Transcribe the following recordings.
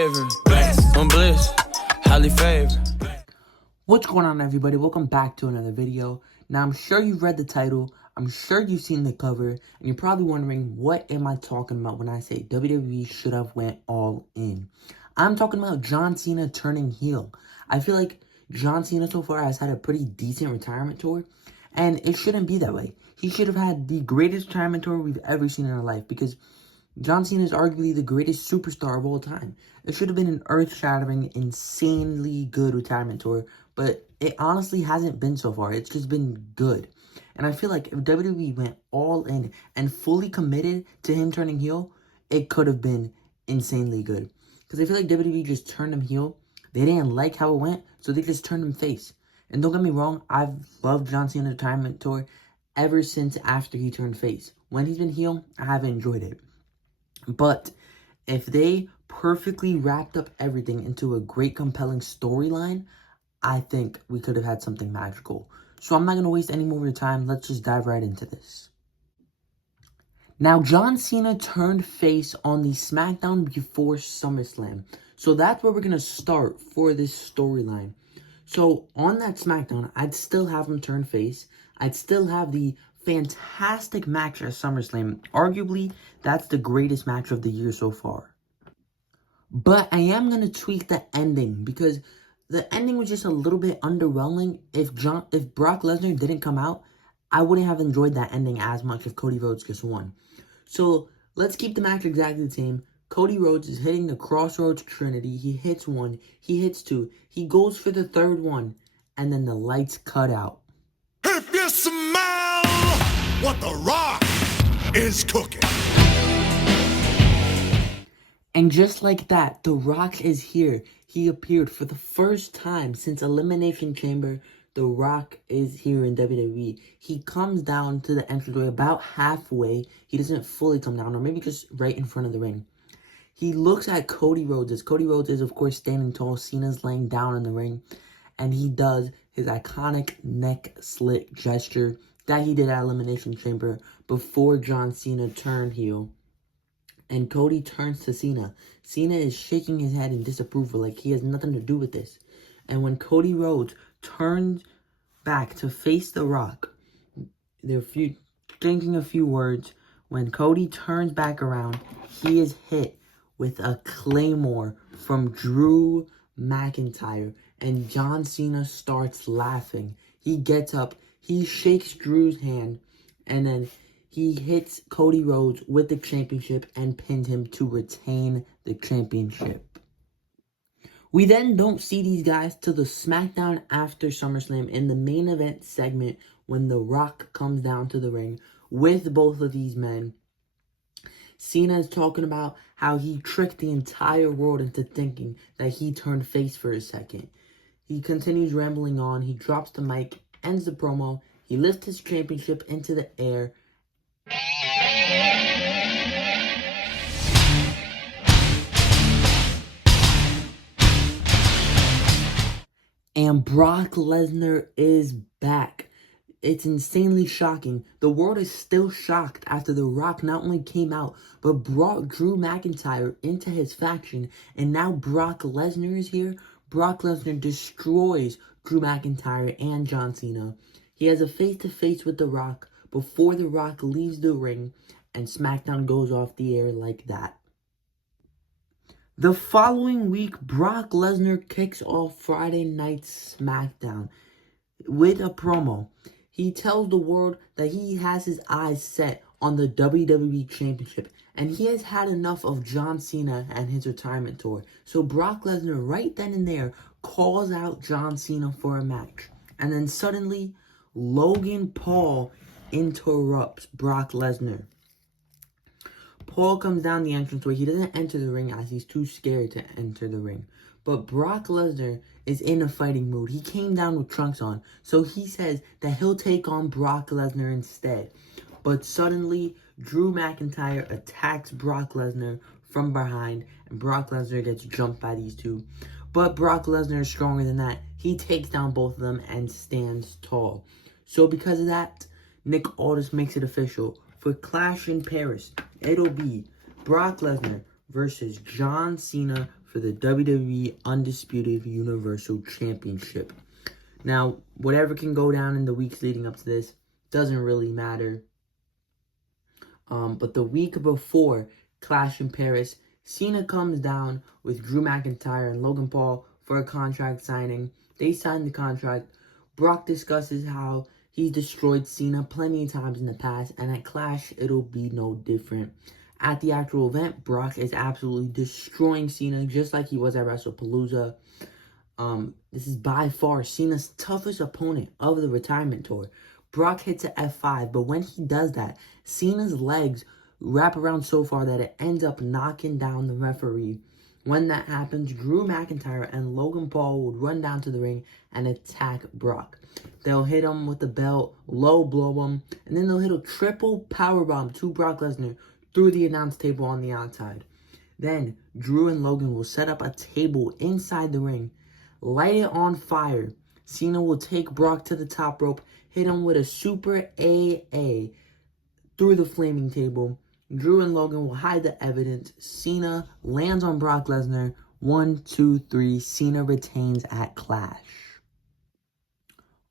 favorite. I'm bliss, highly favored. What's going on, everybody? Welcome back to another video. Now, I'm sure you've read the title, I'm sure you've seen the cover, and you're probably wondering, what am I talking about when I say WWE should have went all in? I'm talking about John Cena turning heel. I feel like John Cena so far has had a pretty decent retirement tour, and it shouldn't be that way. He should have had the greatest retirement tour we've ever seen in our life, because John Cena is arguably the greatest superstar of all time. It should have been an earth-shattering, insanely good retirement tour, but it honestly hasn't been so far. It's just been good. And I feel like if WWE went all in and fully committed to him turning heel, it could have been insanely good. Because I feel like WWE just turned him heel. They didn't like how it went, so they just turned him face. And don't get me wrong, I've loved John Cena's retirement tour ever since after he turned face. When he's been heel, I haven't enjoyed it. But if they perfectly wrapped up everything into a great, compelling storyline, I think we could have had something magical. So I'm not going to waste any more of your time. Let's just dive right into this. Now, John Cena turned face on the SmackDown before SummerSlam. So that's where we're going to start for this storyline. So on that SmackDown, I'd still have him turn face. I'd still have the fantastic match at SummerSlam. Arguably, that's the greatest match of the year so far. But I am going to tweak the ending, because the ending was just a little bit underwhelming. If Brock Lesnar didn't come out, I wouldn't have enjoyed that ending as much if Cody Rhodes just won. So let's keep the match exactly the same. Cody Rhodes is hitting the Crossroads Trinity. He hits one, he hits two, he goes for the third one, and then the lights cut out. If you smell what The Rock is cooking. And just like that, The Rock is here. He appeared for the first time since Elimination Chamber. The Rock is here in WWE. He comes down to the entranceway about halfway. He doesn't fully come down, or maybe just right in front of the ring. He looks at Cody Rhodes, as Cody Rhodes is, of course, standing tall. Cena's laying down in the ring. And he does his iconic neck slit gesture that he did at Elimination Chamber before John Cena turned heel. And Cody turns to Cena. Cena is shaking his head in disapproval, like he has nothing to do with this. And when Cody Rhodes turns back to face The Rock, they're thinking a few words. When Cody turns back around, he is hit with a Claymore from Drew McIntyre. And John Cena starts laughing. He gets up, he shakes Drew's hand, and then he hits Cody Rhodes with the championship and pinned him to retain the championship. We then don't see these guys till the SmackDown after SummerSlam in the main event segment, when The Rock comes down to the ring with both of these men. Cena is talking about how he tricked the entire world into thinking that he turned face for a second. He continues rambling on. He drops the mic, ends the promo. He lifts his championship into the air. And Brock Lesnar is back. It's insanely shocking. The world is still shocked after The Rock not only came out, but brought Drew McIntyre into his faction. And now Brock Lesnar is here. Brock Lesnar destroys Drew McIntyre and John Cena. He has a face-to-face with The Rock before The Rock leaves the ring, and SmackDown goes off the air like that. The following week, Brock Lesnar kicks off Friday Night SmackDown with a promo. He tells the world that he has his eyes set on the WWE Championship, and he has had enough of John Cena and his retirement tour. So Brock Lesnar, right then and there, calls out John Cena for a match. And then suddenly, Logan Paul interrupts Brock Lesnar. Paul comes down the entranceway. He doesn't enter the ring as he's too scared to enter the ring. But Brock Lesnar is in a fighting mood. He came down with trunks on. So he says that he'll take on Brock Lesnar instead. But suddenly, Drew McIntyre attacks Brock Lesnar from behind. And Brock Lesnar gets jumped by these two. But Brock Lesnar is stronger than that. He takes down both of them and stands tall. So because of that, Nick Aldis makes it official. For Clash in Paris, it'll be Brock Lesnar versus John Cena for the WWE Undisputed Universal Championship. Now, whatever can go down in the weeks leading up to this doesn't really matter. But the week before Clash in Paris, Cena comes down with Drew McIntyre and Logan Paul for a contract signing. They sign the contract. Brock discusses how he's destroyed Cena plenty of times in the past, and at Clash, it'll be no different. At the actual event, Brock is absolutely destroying Cena, just like he was at WrestlePalooza. This is by far Cena's toughest opponent of the retirement tour. Brock hits a F5, but when he does that, Cena's legs wrap around so far that it ends up knocking down the referee. When that happens, Drew McIntyre and Logan Paul would run down to the ring and attack Brock. They'll hit him with the belt, low blow him, and then they'll hit a triple powerbomb to Brock Lesnar through the announce table on the outside. Then, Drew and Logan will set up a table inside the ring, light it on fire. Cena will take Brock to the top rope, hit him with a super AA through the flaming table. Drew and Logan will hide the evidence. Cena lands on Brock Lesnar. 1, 2, 3. Cena retains at Clash.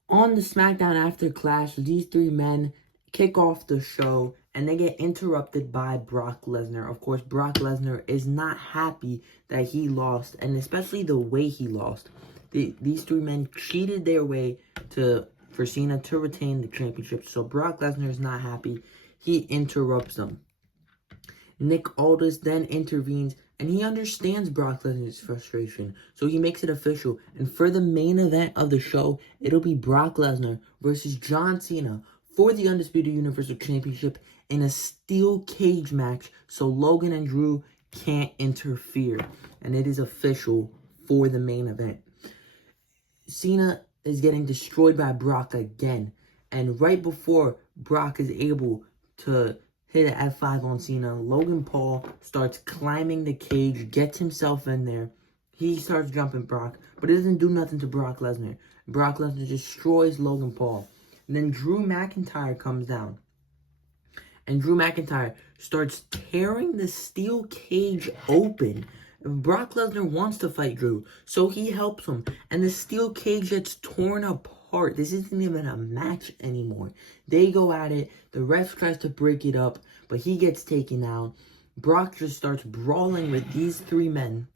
On the SmackDown after Clash, these three men kick off the show and they get interrupted by Brock Lesnar. Of course, Brock Lesnar is not happy that he lost, and especially the way he lost. These three men cheated their way for Cena to retain the championship, so Brock Lesnar is not happy. He interrupts them. Nick Aldis then intervenes, and he understands Brock Lesnar's frustration, so he makes it official. And for the main event of the show, it'll be Brock Lesnar versus John Cena for the Undisputed Universal Championship in a steel cage match, so Logan and Drew can't interfere. And it is official for the main event. Cena is getting destroyed by Brock again, and right before Brock is able to hit an F5 on Cena, Logan Paul starts climbing the cage, gets himself in there. He starts jumping Brock, but it doesn't do nothing to Brock Lesnar. Brock Lesnar destroys Logan Paul. And then Drew McIntyre comes down. And Drew McIntyre starts tearing the steel cage open. Brock Lesnar wants to fight Drew, so he helps him. And the steel cage gets torn apart. This isn't even a match anymore. They go at it. The ref tries to break it up, but he gets taken out. Brock just starts brawling with these three men.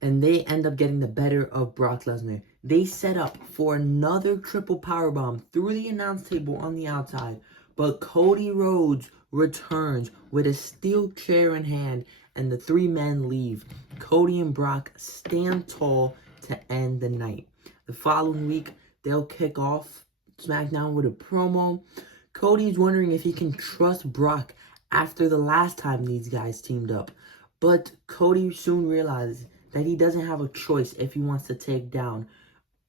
And they end up getting the better of Brock Lesnar. They set up for another triple powerbomb through the announce table on the outside. But Cody Rhodes returns with a steel chair in hand, and the three men leave. Cody and Brock stand tall to end the night. The following week, they'll kick off SmackDown with a promo. Cody's wondering if he can trust Brock after the last time these guys teamed up. But Cody soon realizes that he doesn't have a choice if he wants to take down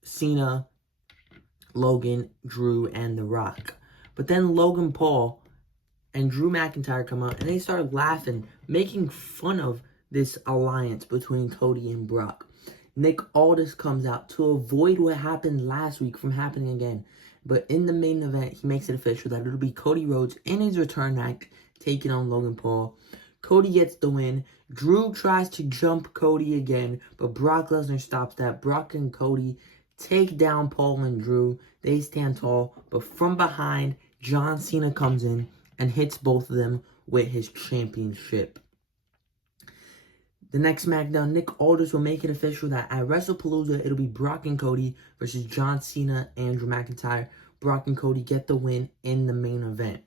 Cena, Logan, Drew, and The Rock. But then Logan Paul and Drew McIntyre come out and they start laughing, making fun of this alliance between Cody and Brock. Nick Aldis comes out to avoid what happened last week from happening again. But in the main event, he makes it official that it'll be Cody Rhodes in his return match taking on Logan Paul. Cody gets the win. Drew tries to jump Cody again, but Brock Lesnar stops that. Brock and Cody take down Paul and Drew. They stand tall, but from behind, John Cena comes in and hits both of them with his championship. The next SmackDown, Nick Aldis will make it official that at WrestlePalooza, it'll be Brock and Cody versus John Cena and Drew McIntyre. Brock and Cody get the win in the main event.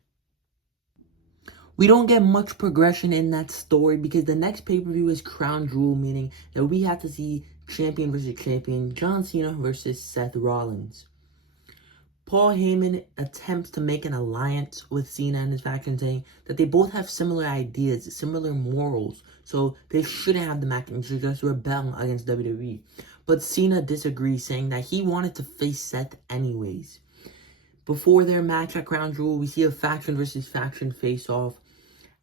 We don't get much progression in that story because the next pay-per-view is Crown Jewel, meaning that we have to see champion versus champion, John Cena versus Seth Rollins. Paul Heyman attempts to make an alliance with Cena and his faction, saying that they both have similar ideas, similar morals, so they shouldn't have the match and should just rebel against WWE. But Cena disagrees, saying that he wanted to face Seth anyways. Before their match at Crown Jewel, we see a faction versus faction face-off.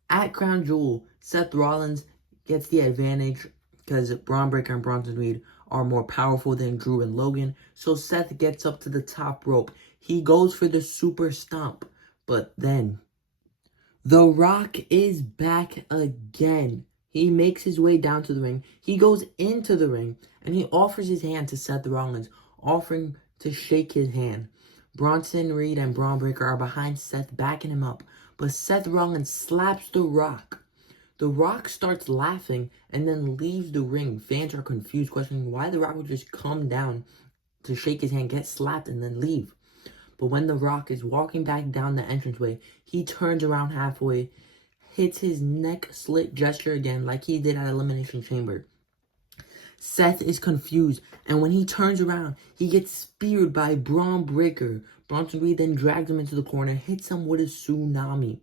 At Crown Jewel, Seth Rollins gets the advantage because Braun Breaker and Bronson Reed are more powerful than Drew and Logan. So Seth gets up to the top rope. He goes for the super stomp. But then, The Rock is back again. He makes his way down to the ring. He goes into the ring, and he offers his hand to Seth Rollins, offering to shake his hand. Bronson Reed and Braun Breaker are behind Seth, backing him up, but Seth Rollins slaps The Rock. The Rock starts laughing and then leaves the ring. Fans are confused, questioning why The Rock would just come down to shake his hand, get slapped, and then leave. But when The Rock is walking back down the entranceway, he turns around halfway, hits his neck slit gesture again like he did at Elimination Chamber. Seth is confused, and when he turns around, he gets speared by Braun Breaker. Bronson Reed then drags him into the corner, hits him with a tsunami.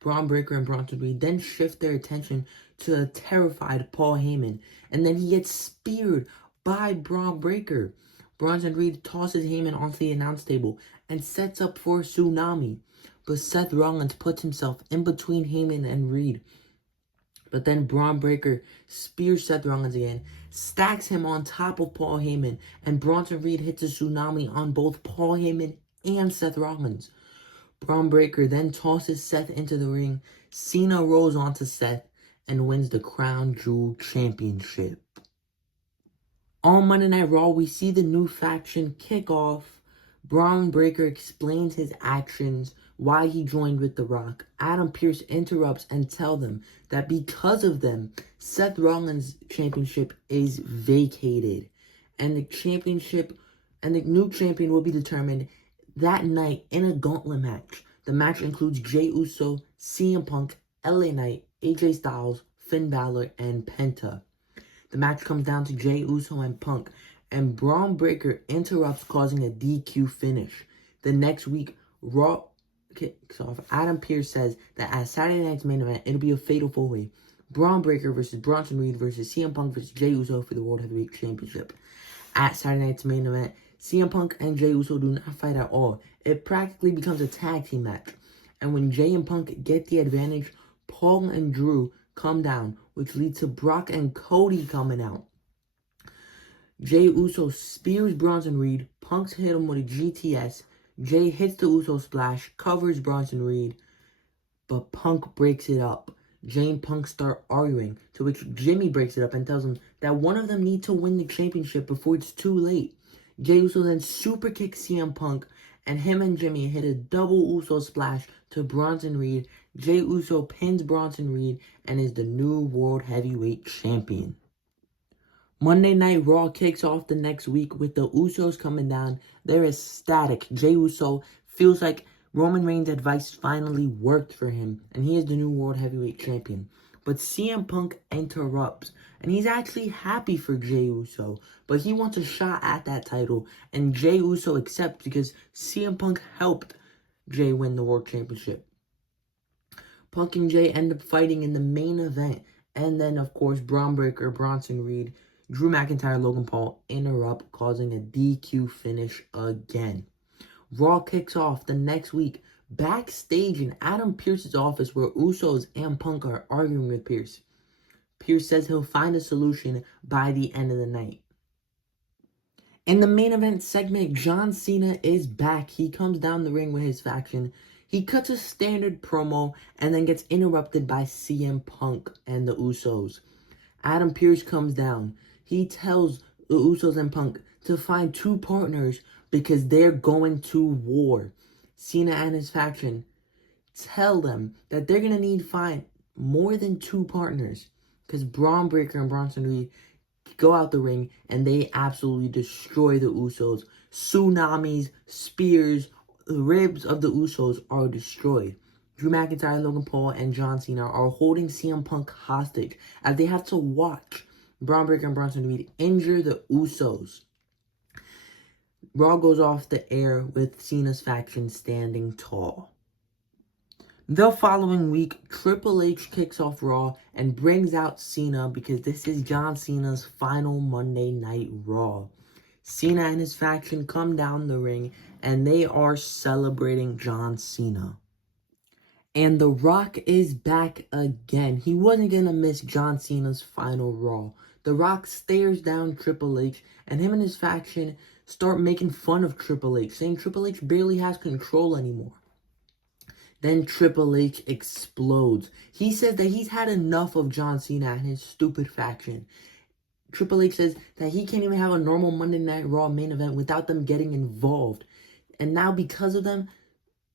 Braun Breaker and Bronson Reed then shift their attention to a terrified Paul Heyman, and then he gets speared by Braun Breaker. Bronson Reed tosses Heyman onto the announce table and sets up for a tsunami, but Seth Rollins puts himself in between Heyman and Reed. But then Braun Breaker spears Seth Rollins again, stacks him on top of Paul Heyman, and Bronson Reed hits a tsunami on both Paul Heyman and Seth Rollins. Braun Breaker then tosses Seth into the ring. Cena rolls onto Seth and wins the Crown Jewel Championship. On Monday Night Raw, we see the new faction kick off. Braun Breaker explains his actions, why he joined with The Rock. Adam Pearce interrupts and tells them that because of them, Seth Rollins' championship is vacated, and the new champion will be determined that night in a gauntlet match. The match includes Jey Uso, CM Punk, LA Knight, AJ Styles, Finn Balor, and Penta. The match comes down to Jey Uso and Punk, and Braun Breaker interrupts, causing a DQ finish. The next week, Raw kicks off. Adam Pearce says that at Saturday night's main event, it'll be a fatal four-way. Braun Breaker versus Bronson Reed versus CM Punk versus Jey Uso for the World Heavyweight Championship. At Saturday night's main event, CM Punk and Jey Uso do not fight at all. It practically becomes a tag team match. And when Jey and Punk get the advantage, Paul and Drew come down, which leads to Brock and Cody coming out. Jey Uso spears Bronson Reed. Punk's hit him with a GTS. Jey hits the Uso splash, covers Bronson Reed, but Punk breaks it up. Jey and Punk start arguing, to which Jimmy breaks it up and tells him that one of them needs to win the championship before it's too late. Jey Uso then super kicks CM Punk, and him and Jimmy hit a double Uso splash to Bronson Reed. Jey Uso pins Bronson Reed and is the new World Heavyweight Champion. Monday Night Raw kicks off the next week with the Usos coming down. They're ecstatic. Jey Uso feels like Roman Reigns' advice finally worked for him, and he is the new World Heavyweight Champion. But CM Punk interrupts, and he's actually happy for Jey Uso, but he wants a shot at that title, and Jey Uso accepts because CM Punk helped Jey win the World Championship. Punk and Jey end up fighting in the main event, and then, of course, Braun Breaker, Bronson Reed, Drew McIntyre, Logan Paul interrupt, causing a DQ finish again. Raw kicks off the next week backstage in Adam Pearce's office, where Usos and Punk are arguing with Pearce. Pearce says he'll find a solution by the end of the night. In the main event segment, John Cena is back. He comes down the ring with his faction. He cuts a standard promo and then gets interrupted by CM Punk and the Usos. Adam Pearce comes down. He tells the Usos and Punk to find two partners because they're going to war. Cena and his faction tell them that they're going to need to find more than two partners because Braun Breaker and Bronson Reed go out the ring and they absolutely destroy the Usos. Tsunamis, spears, the ribs of the Usos are destroyed. Drew McIntyre, Logan Paul, and John Cena are holding CM Punk hostage as they have to watch Braun Breaker and Bronson Reed injure the Usos. Raw goes off the air with Cena's faction standing tall. The following week, Triple H kicks off Raw and brings out Cena because this is John Cena's final Monday Night Raw. Cena and his faction come down the ring and they are celebrating John Cena. And The Rock is back again. He wasn't going to miss John Cena's final Raw. The Rock stares down Triple H, and him and his faction start making fun of Triple H, saying Triple H barely has control anymore. Then Triple H explodes. He says that he's had enough of John Cena and his stupid faction. Triple H says that he can't even have a normal Monday Night Raw main event without them getting involved. And now because of them,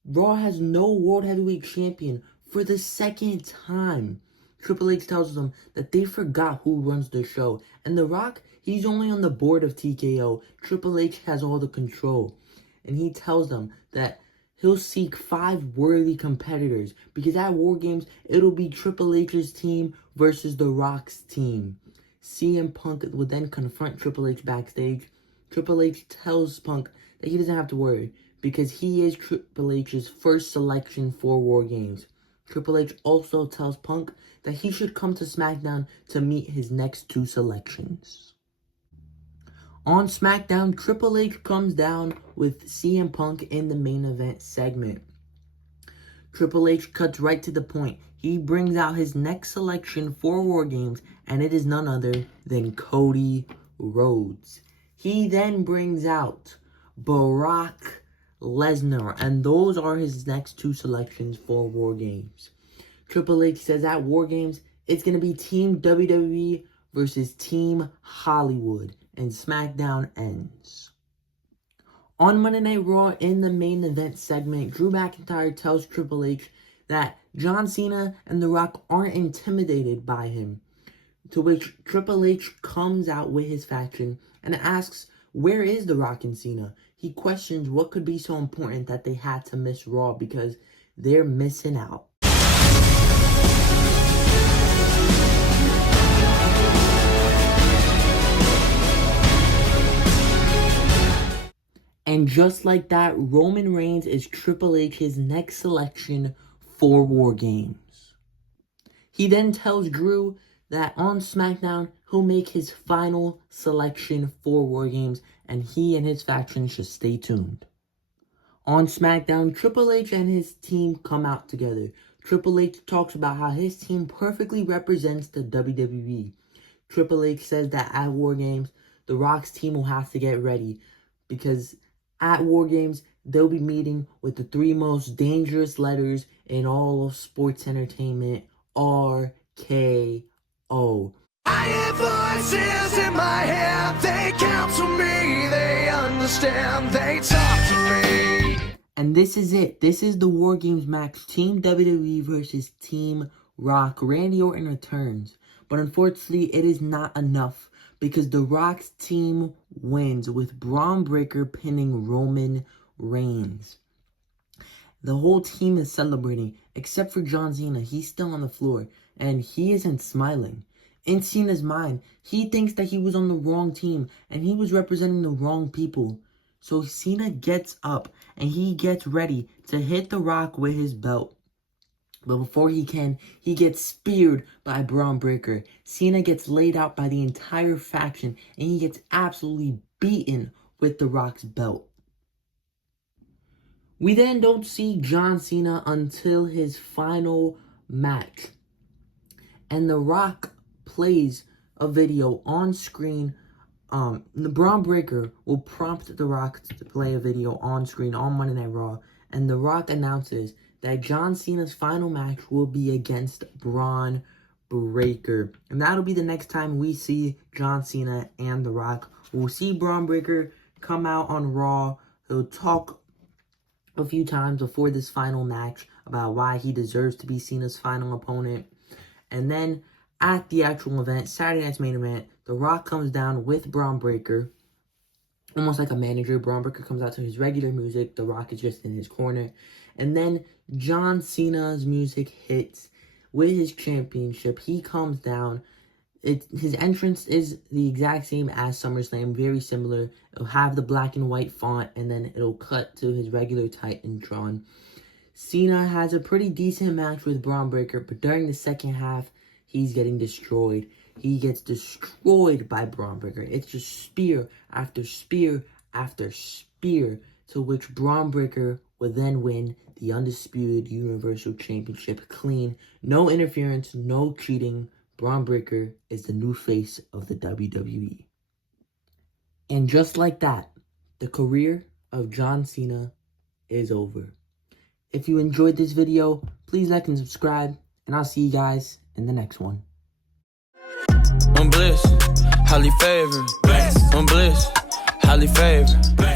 Raw has no World Heavyweight Champion for the second time. Triple H tells them that they forgot who runs the show. And The Rock, he's only on the board of TKO. Triple H has all the control. And he tells them that he'll seek 5 worthy competitors. Because at War Games, it'll be Triple H's team versus The Rock's team. CM Punk would then confront Triple H backstage. Triple H tells Punk that he doesn't have to worry because he is Triple H's first selection for War Games. Triple H also tells Punk that he should come to SmackDown to meet his next 2 selections. On SmackDown, Triple H comes down with CM Punk in the main event segment. Triple H cuts right to the point. He brings out his next selection for War Games, and it is none other than Cody Rhodes. He then brings out Brock Lesnar, and those are his next 2 selections for War Games. Triple H says at War Games, it's going to be Team WWE versus Team Hollywood, and SmackDown ends. On Monday Night Raw, in the main event segment, Drew McIntyre tells Triple H that John Cena and The Rock aren't intimidated by him, to which Triple H comes out with his faction and asks, where is The Rock and Cena? He questions what could be so important that they had to miss Raw because they're missing out. And just like that, Roman Reigns is Triple H's next selection for War Games. He then tells Drew that on SmackDown, he'll make his final selection for War Games, and he and his faction should stay tuned. On SmackDown, Triple H and his team come out together. Triple H talks about how his team perfectly represents the WWE. Triple H says that at War Games, The Rock's team will have to get ready because at War Games, they'll be meeting with the 3 most dangerous letters in all of sports entertainment, RKO. I hear voices in my head, they counsel me, they understand, they talk to me. And this is it. This is the War Games match. Team WWE versus Team Rock. Randy Orton returns. But unfortunately, it is not enough because The Rock's team wins with Braun Breaker pinning Roman Reigns. The whole team is celebrating, except for John Cena. He's still on the floor, and he isn't smiling. In Cena's mind, he thinks that he was on the wrong team, and he was representing the wrong people. So Cena gets up, and he gets ready to hit The Rock with his belt. But before he can, he gets speared by Braun Breaker. Cena gets laid out by the entire faction, and he gets absolutely beaten with The Rock's belt. We then don't see John Cena until his final match. And The Rock plays a video on screen. The Braun Breaker will prompt The Rock to play a video on screen on Monday Night Raw. And The Rock announces that John Cena's final match will be against Braun Breaker. And that'll be the next time we see John Cena and The Rock. We'll see Braun Breaker come out on Raw. He'll talk a few times before this final match about why he deserves to be Cena's final opponent. And then at the actual event, Saturday night's main event, The Rock comes down with Braun Breaker. Almost like a manager, Braun Breaker comes out to his regular music. The Rock is just in his corner. And then John Cena's music hits with his championship. He comes down. His entrance is the exact same as SummerSlam, very similar. It'll have the black and white font, and then it'll cut to his regular Titantron. Cena has a pretty decent match with Braun Breaker, but during the second half, he's getting destroyed. He gets destroyed by Braun Breaker. It's just spear after spear after spear, to which Braun Breaker would then win the Undisputed Universal Championship clean. No interference, no cheating. Braun Breaker is the new face of the WWE. And just like that, the career of John Cena is over. If you enjoyed this video, please like and subscribe, and I'll see you guys in the next one. I'm bliss, highly favored. I'm bliss, highly favored.